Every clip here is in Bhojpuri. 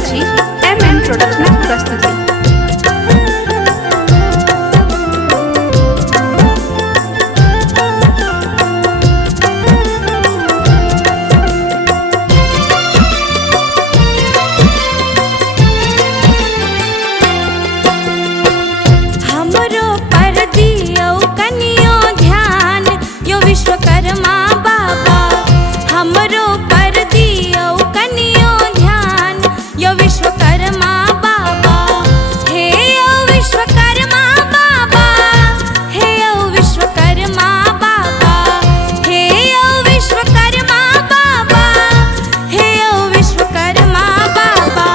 करायची MM प्रोडक्शन प्रस्तुती। विश्वकर्मा बाबा हमरो पर दियो कनियो ध्यान यो विश्वकर्मा बाबा हे यो विश्वकर्मा बाबा हे यो विश्वकर्मा बाबा हे यो विश्वकर्मा बाबा हे यो विश्वकर्मा बाबा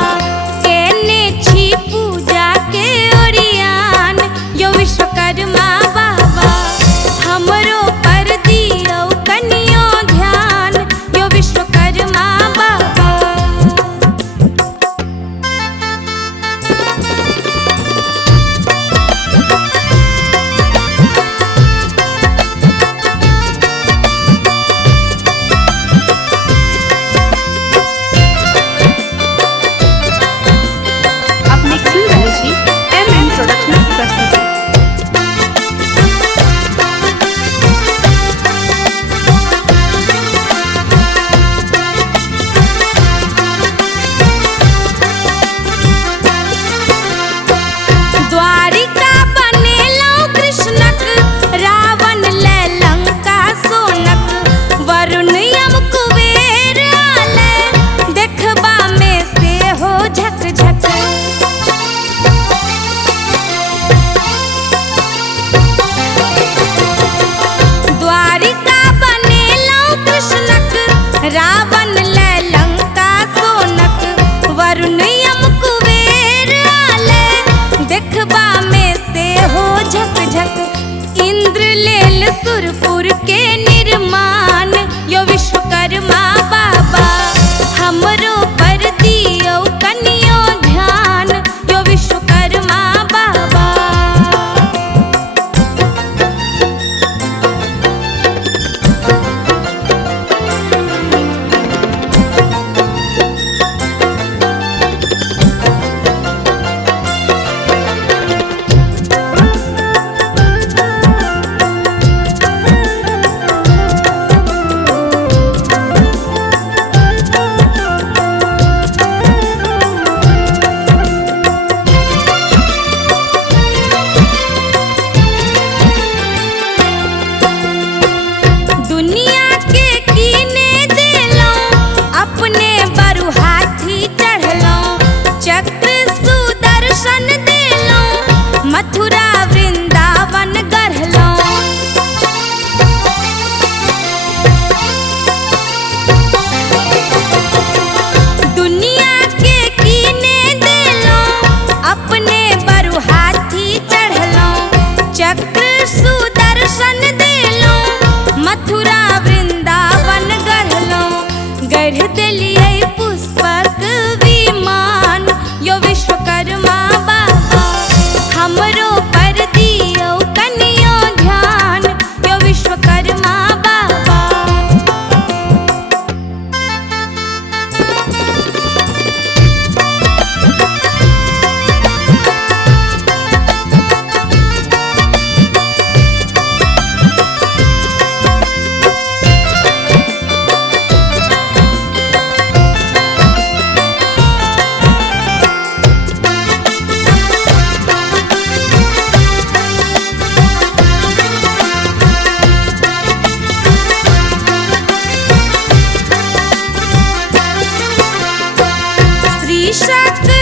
केने छी पूजा के ओरियान यो विश्वकर्मा बाबा हमरो पर दियो कनियो ध्यान यो विश्वकर्मा बाबा। अपनी सुन करायची MM प्रोडक्शन प्रस्तुती। द्वारिका बनेलो कृष्णक रावण ले लंका सोनक वरुण यम कुबेर आले देखबा में से हो झक झक। द्वारिका बनेलो कृष्णक रावण ले लंका सोनक वरुण यम कुबेर आले देखबा में से हो झक झक। इंद्र लेल सुरपुर के निर्माण यो विश्वकर्मा बाबा हमरो पर दियो कनियो ध्यान यो विश्वकर्मा बाबा। दुनिया के कीने देलो अपने बरु हाथी चढ़लो चक्र सुदर्शन देलो मथुरा वृंदावन गढ़लो। दुनिया के कीने देलो अपने बरु हाथी चढ़लो चक्र सुदर्शन देलो मथुरा वृंदावन गढ़लो गढ़ देलिए पुष्पक विमान यो विश्वकर्मा बाबा हमरो पर दियो कनियो ध्यान यो विश्वकर्मा बाबा। श्री शक्ति